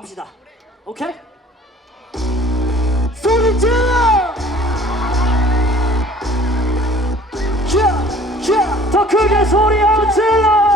가봅시다. 오케이? 소리 질러! 더 크게 소리 한번 질러!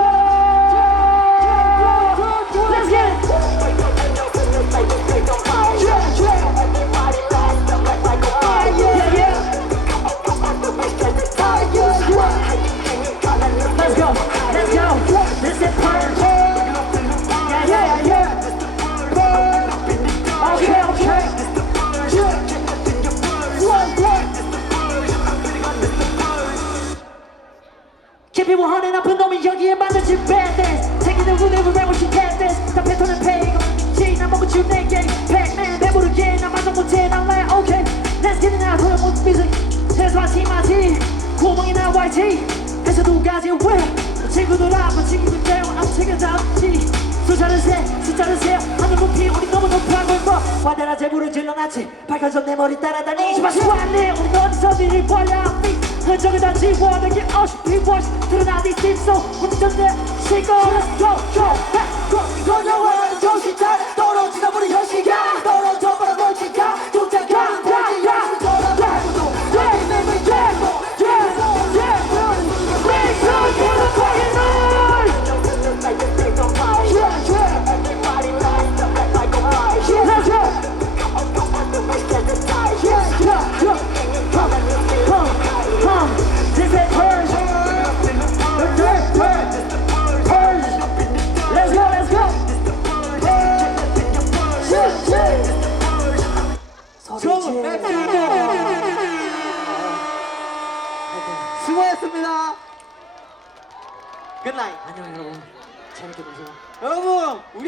Keep it 100 나쁜 놈이 여기에 만들지 bad dance 생기는 우대를 배우시 bad dance 다 패턴을 패이고 지나 먹고 줄 내게 Pac-Man. 배부르게 나 만족 못해 난 like okay. Let's get it now. 소리 못 music 최소한 심하지 구멍이 나와 있지. 해서 두 가지? 왜 친구들 앞에 친구들 때워 암책을 잡지. 숫자를 세 숫자를 세 하늘 높이 우리 너무 높아 걸고 와대라 제부를 질러놨지. 밝아져 내 머리 따라다니지 마 수완해 우리 어디서 일이 벌려 흔적을 다 지워 내게 어시피 워시 드러나 네 딥소 운전대 시고 Let's go go back 고맙습니다. 굿나잇. 안녕 여러분. 재밌게 보세요. 여러분 우리